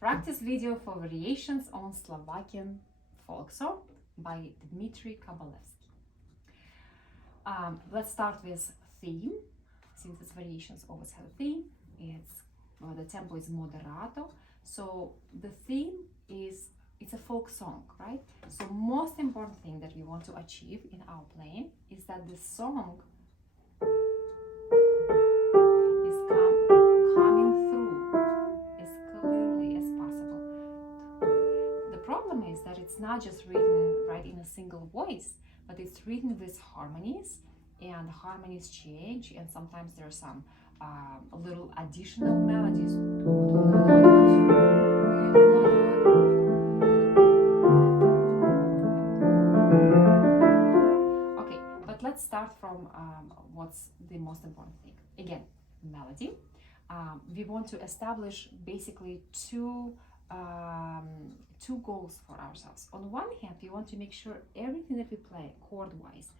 Practice video for variations on Slovakian folk song by Dimitri Kabalevsky. Let's start with theme, since it's variations always have a theme. The tempo is moderato, so the theme is, it's a folk song, right? So most important thing that we want to achieve in our playing is that the song is coming through as clearly as possible. The problem is that it's not just written right in a single voice, but it's written with harmonies, and harmonies change, and sometimes there are some little additional melodies. Okay, but let's start from what's the most important thing. Again, melody. We want to establish basically two goals for ourselves. On one hand, we want to make sure everything that we play chord-wise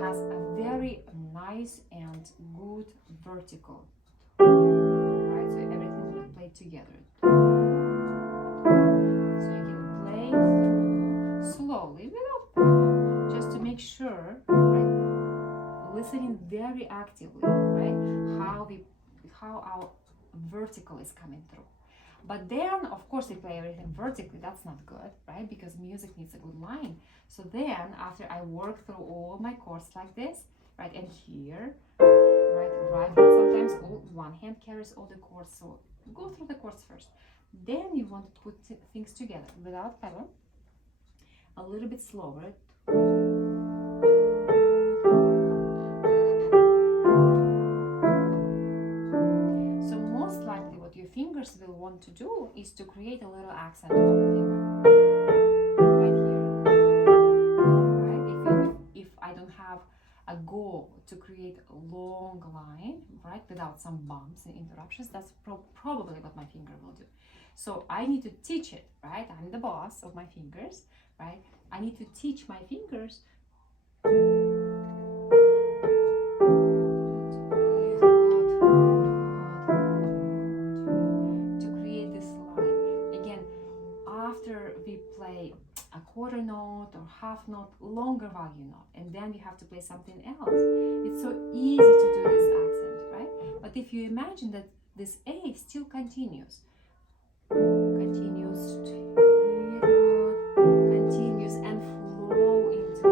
has a very nice and good vertical, right? So everything will play together. So you can play slowly without power, just to make sure, right? Listening very actively, right? How our vertical is coming through. But then, of course, we play everything vertically. That's not good, right? Because music needs a good line. So then, after I work through all my chords like this, right, and here, right hand sometimes one hand carries all the chords. So go through the chords first. Then you want to put things together without pedal, a little bit slower. Fingers will want to do is to create a little accent on the finger right here, right? If I don't have a goal to create a long line, right, without some bumps and interruptions, that's probably what my finger will do. So I need to teach it, right? I'm the boss of my fingers, right? I need to teach my fingers quarter note or half note, longer value note, and then we have to play something else. It's so easy to do this accent, right? But if you imagine that this A still continues and flow into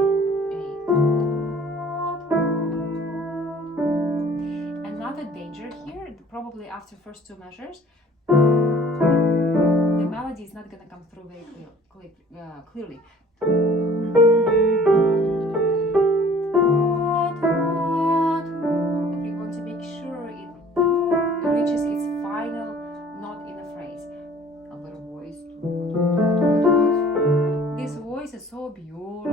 A. Another danger here, probably after first two measures, the melody is not going to come through very clearly. We want to make sure it reaches its final note in a phrase. A little voice. This voice is so beautiful,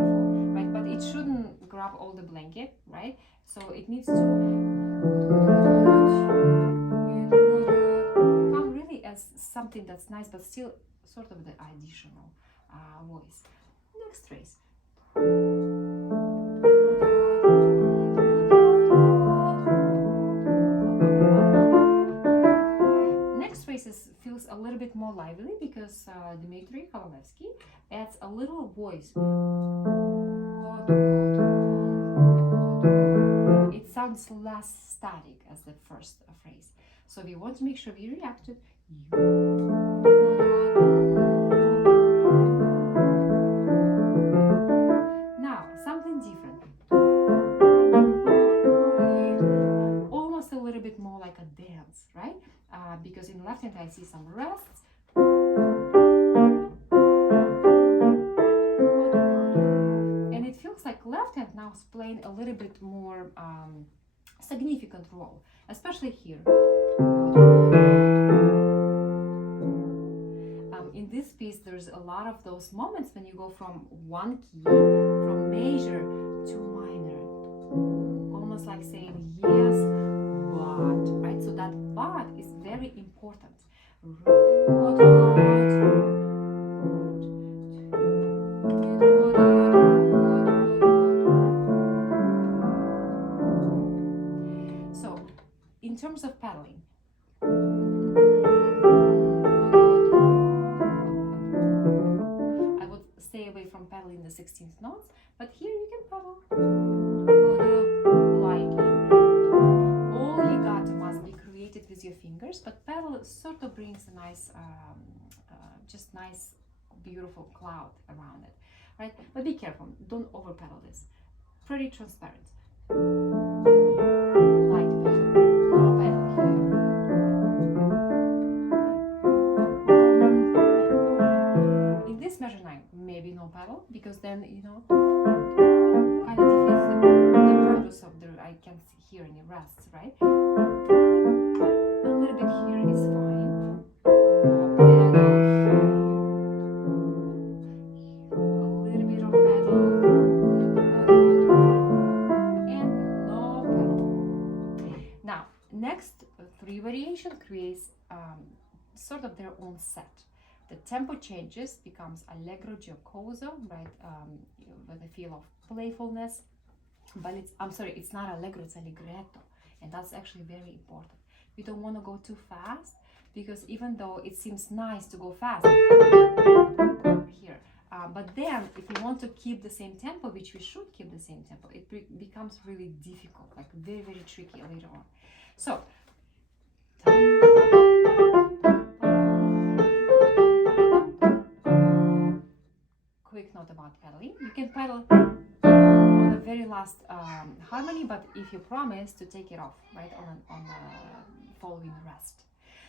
right? But it shouldn't grab all the blanket, right? So it needs to come really as something that's nice, but still sort of the additional voice. Next phrase. Next phrase feels a little bit more lively because Dimitri Kabalevsky adds a little voice. It sounds less static as the first phrase. So we want to make sure we react to it. Now, something different. Almost a little bit more like a dance, right? Because in the left hand I see some rests. And it feels like left hand now is playing a little bit more significant role, especially here. In this piece, there's a lot of those moments when you go from one key, from major to minor, almost like saying yes, but, right? So that but is very important. So, in terms of paddling, 16th notes, but here you can pedal lightly. All legato must be created with your fingers, but pedal sort of brings a nice, just nice, beautiful cloud around it, right? But be careful, don't over pedal this. Pretty transparent. Light pedal, no pedal here. In this measure 9, maybe no pedal, because then, you know, kind of defeats the purpose of the, I can't hear any rests, right? A little bit here is fine. No pedal here. A little bit of pedal. And no pedal. Now, next 3 variation creates sort of their own set. The tempo changes, becomes Allegro, giocoso, right, with a feel of playfulness. But it's not Allegro, it's Allegretto, and that's actually very important. We don't want to go too fast, because even though it seems nice to go fast here, but then if we want to keep the same tempo, which we should keep the same tempo, it becomes really difficult, like very, very tricky later on. So, quick note about pedaling. You can pedal on the very last harmony, but if you promise to take it off, right, on the following rest.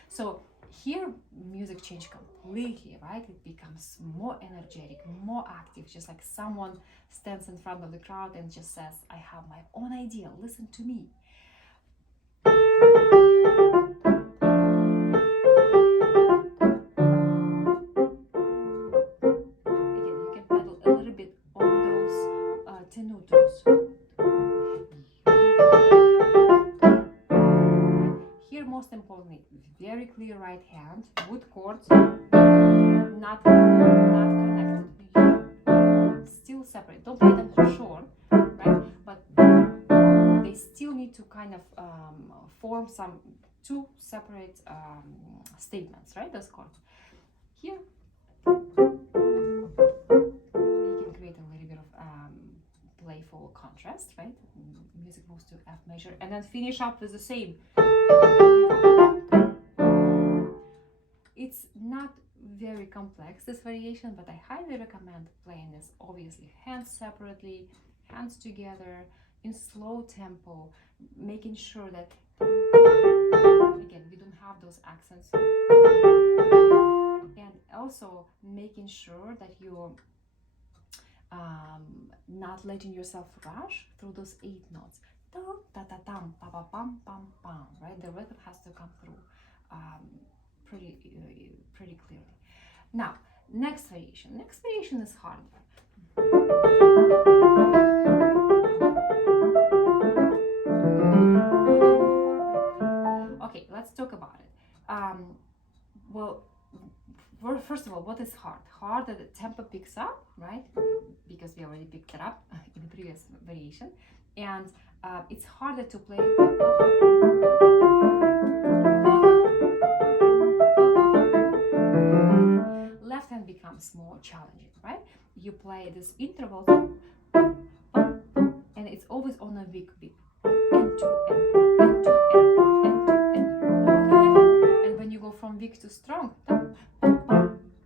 So here music change completely, right? It becomes more energetic, more active, just like someone stands in front of the crowd and just says, I have my own idea, listen to me. Again, you can pedal a little bit on those tenutos. Here, most importantly, very clear right hand, wood chords, not connected, still separate. Don't play them for sure, right? But they still need to kind of form some 2 separate statements, right? Those chords. Here, we can create a little bit of playful contrast, right? Music moves to F major, and then finish up with the same. It's not very complex, this variation, but I highly recommend playing this, obviously, hands separately, hands together, in slow tempo, making sure that, again, we don't have those accents, and also making sure that you're not letting yourself rush through those 8 notes. Right? The rhythm has to come through pretty clearly. Now, next variation. Next variation is harder. Okay, let's talk about it. Well, first of all, what is hard? Hard that the tempo picks up, right? Because we already picked it up in the previous variation. And it's harder to play. Left hand becomes more challenging, right? You play this interval, and it's always on a weak beat. And when you go from weak to strong,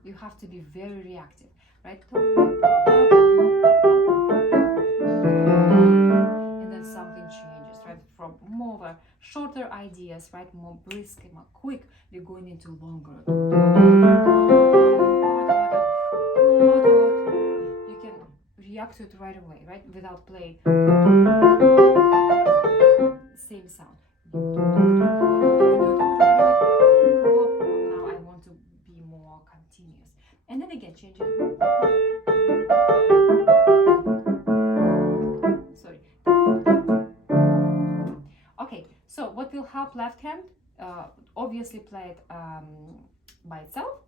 you have to be very reactive, right? And then something changes, right? From more of a shorter ideas, right? More brisk, more quick, we're going into longer. You can react to it right away, right? Without playing same sound. Now I want to be more continuous. And then again, change it. Sorry. Okay, so what will help left hand? Obviously play it by itself.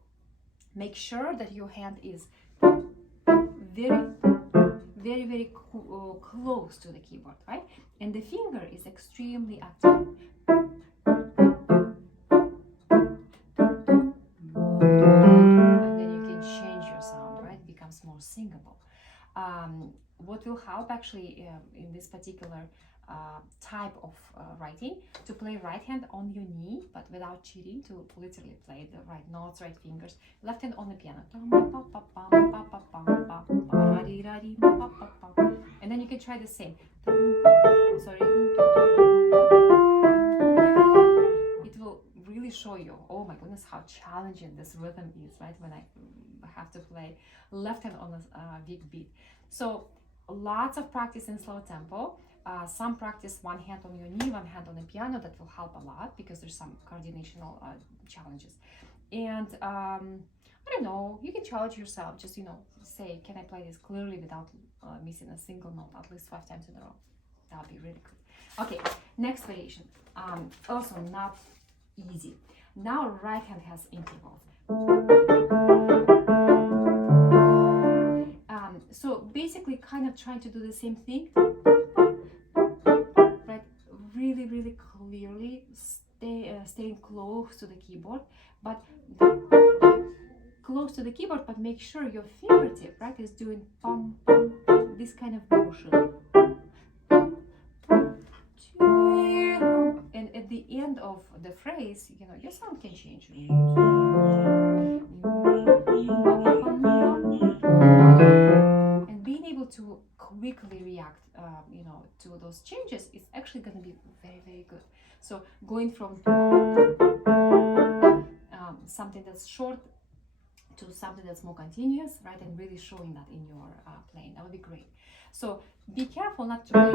Make sure that your hand is very close to the keyboard, right? And the finger is extremely active. And then you can change your sound, right? It becomes more singable. what will help actually in this particular type of writing, to play right hand on your knee, but without cheating, to literally play the right notes, right fingers, left hand on the piano. And then you can try the same. Sorry. It will really show you, oh my goodness, how challenging this rhythm is, right? When I have to play left hand on a big beat. So lots of practice in slow tempo. Some practice one hand on your knee, one hand on the piano. That will help a lot because there's some coordinational challenges. And I don't know, you can challenge yourself. Just, say, can I play this clearly without missing a single note at least 5 times in a row? That'll be really good. Okay, next variation. Also not easy. Now right hand has intervals. So basically kind of trying to do the same thing, right? Really, really clearly staying close to the keyboard, but make sure your fingertip, right, is doing this kind of motion. And at the end of the phrase, your sound can change. And being able to quickly react, to those changes is actually going to be very, very good. So going from something that's short to something that's more continuous, right, and really showing that in your playing, that would be great. So be careful not to play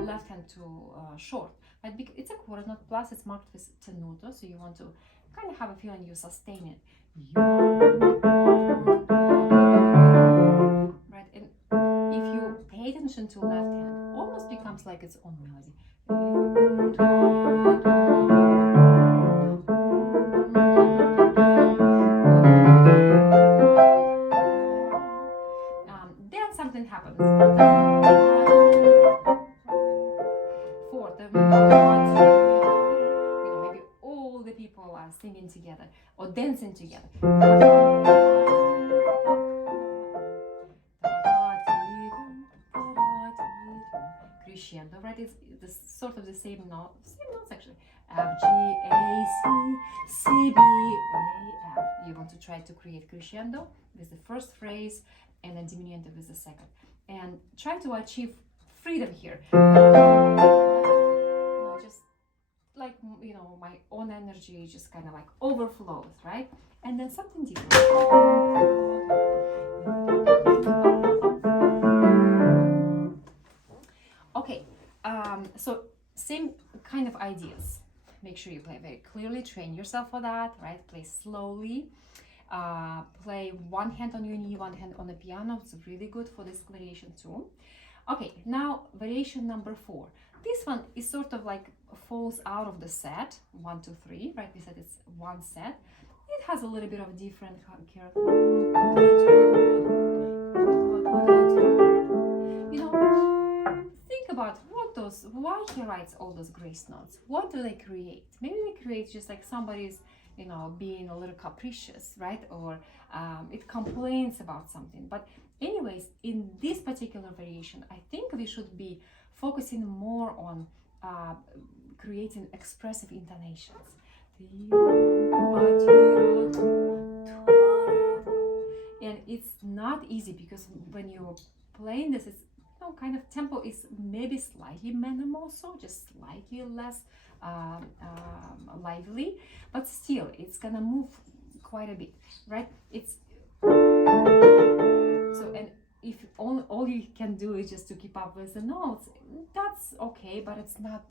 left hand too short, right? Because it's a quarter note, plus it's marked with tenuto, so you want to kind of have a feeling you sustain it. Right, and if you pay attention to left hand, almost becomes like its own melody. Then something happens. Fourth, maybe all the people are singing together or dancing together. Crescendo, right? It's sort of the same notes actually. F, G, A, C, C, B, A, F. You want to try to create crescendo with the first phrase and then diminuendo with the second. And try to achieve freedom here. Just like, my own energy just kind of like overflows, right? And then something different. Okay, so same kind of ideas. Make sure you play very clearly, train yourself for that, right? Play slowly, play one hand on your knee, one hand on the piano. It's really good for this variation too. Okay, now variation number 4. This one is sort of like falls out of the set, 1, 2, 3, right? We said it's one set. It has a little bit of different character. Think about why he writes all those grace notes. What do they create? Maybe they create just like somebody's, being a little capricious, right? Or it complains about something. But anyways, in this particular variation, I think we should be focusing more on creating expressive intonations. And it's not easy because when you're playing this, it's kind of tempo is maybe slightly minimal, so just slightly less lively, but still it's gonna move quite a bit, right? It's so, and if all you can do is just to keep up with the notes, that's okay, but it's not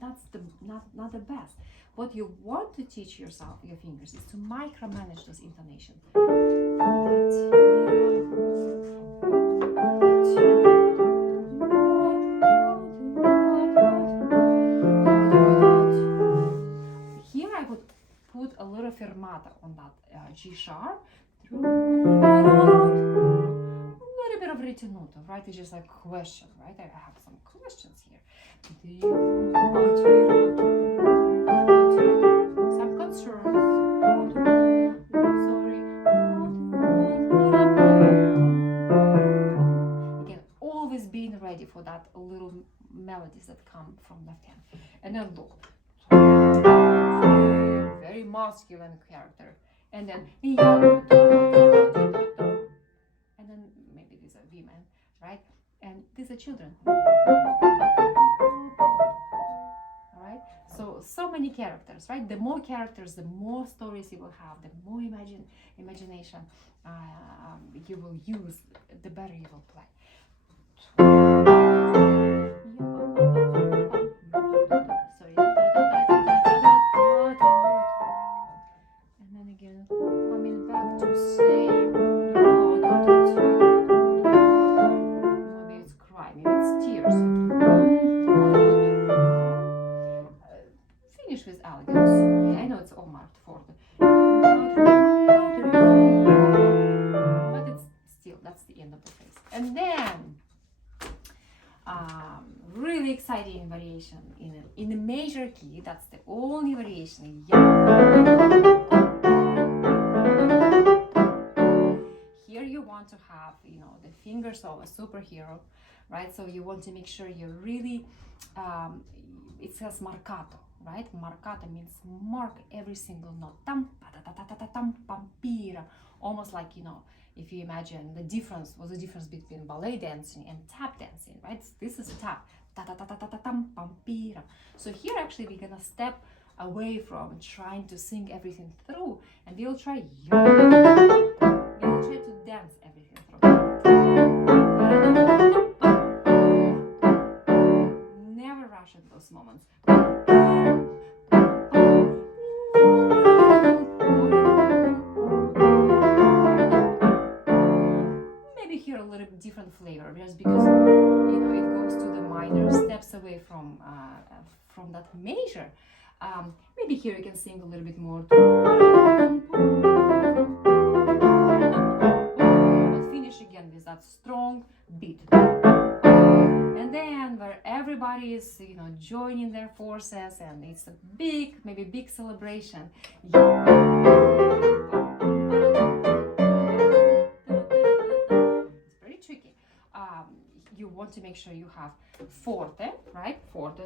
not the best. What you want to teach yourself, your fingers, is to micromanage those intonations. Here I would put a little fermata on that G sharp. A little bit of ritenuto, right? It's just like question, right? I have some questions here. Some concerns. Sorry. that little melodies that come from left hand. And then look, very masculine character. And then and then maybe these are women, right? And these are children. All right. So many characters, right? The more characters, the more stories you will have, the more imagination you will use, the better you will play. Sorry. And then again, coming back to same. Maybe it's cry, maybe it's tears. Finish with elegance. I know it's all marked for the, but it's still, that's the end of the phrase. And then really exciting variation in a major key. That's the only variation. Here you want to have, the fingers of a superhero, right? So you want to make sure you really, it says marcato, right? Marcato means mark every single note. Tam, pa, ta, ta, ta, ta, tam, pam, pira. Almost like, if you imagine the difference between ballet dancing and tap dancing, right? This is a tap. Ta, ta, ta, ta, ta, ta, tam, pam, pira. So here actually we're gonna step away from trying to sing everything through, and we'll try to dance everything through. Never rush in those moments. Maybe here a little bit different flavor, just because it goes to the minor, steps away from that major. Maybe here you can sing a little bit more. But finish again with that strong beat. And then where everybody is, joining their forces, and it's a maybe big celebration. It's very tricky. You want to make sure you have forte, right? Forte.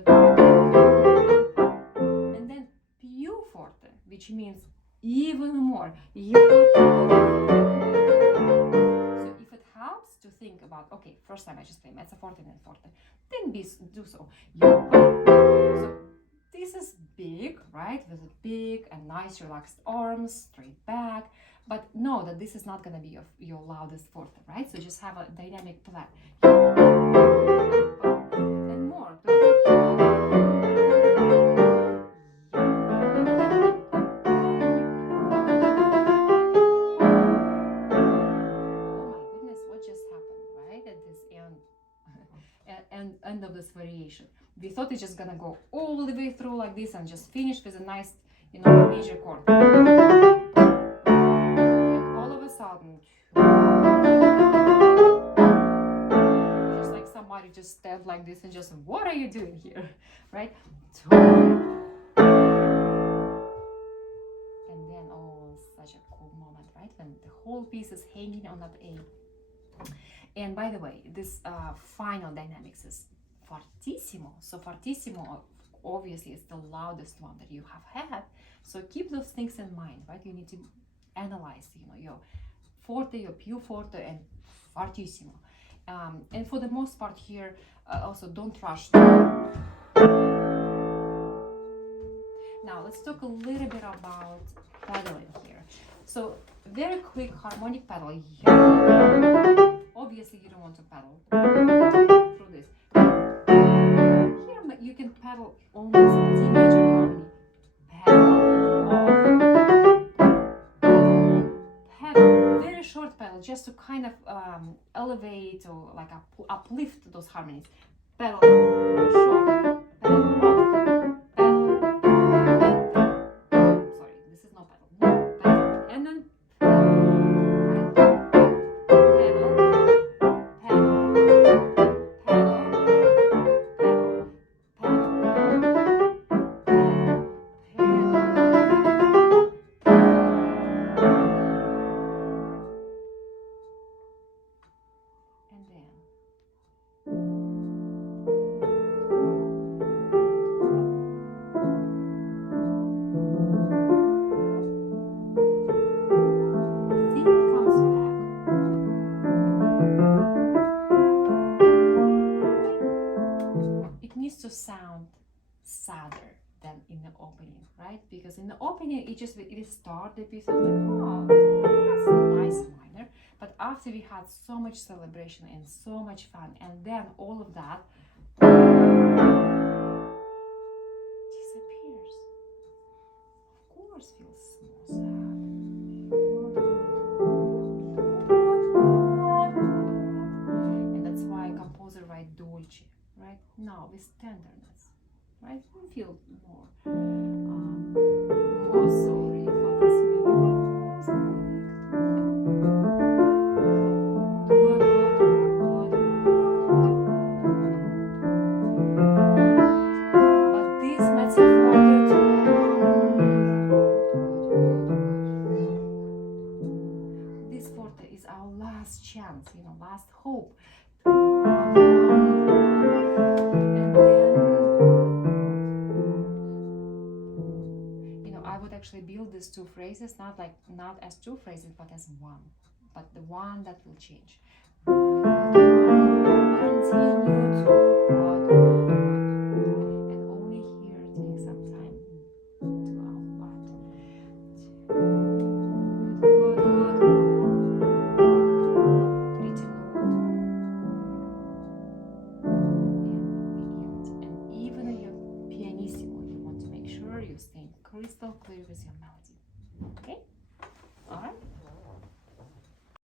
And then più forte, which means even more. So if it helps to think about, okay, first time I just play mezzo forte and then forte, then do so. So this is big, right? With a big and nice relaxed arms, straight back. But know that this is not going to be your loudest forte, right? So just have a dynamic play. And more. End of this variation. We thought it's just gonna go all the way through like this and just finish with a nice, major chord. And all of a sudden, just like somebody just stand like this and just, what are you doing here, right? And then, such a cool moment, right? When the whole piece is hanging on that A. And by the way, this final dynamics is fortissimo. So fortissimo, obviously, is the loudest one that you have had. So keep those things in mind, right? You need to analyze, your forte, your più forte, and fortissimo. And for the most part here, also don't rush. Now let's talk a little bit about pedaling here. So very quick harmonic pedal. Obviously, you don't want to pedal through this. Here you can pedal almost D major harmony. Pedal off. Pedal. Very short pedal, just to kind of elevate or like uplift those harmonies. Pedal short. Pedal off. Sorry, this is no pedal. No pedal. And then it start the piece, I was like, oh, that's nice minor. But after we had so much celebration and so much fun, and then all of that disappears. Of course, feels small, sad. And that's why a composer write dolce, right? Now with tenderness, right? We feel more sorry for this But this metaphor, this forte is our last chance, last hope. I would actually build these two phrases not as two phrases but as one, but the one that will change. Continue to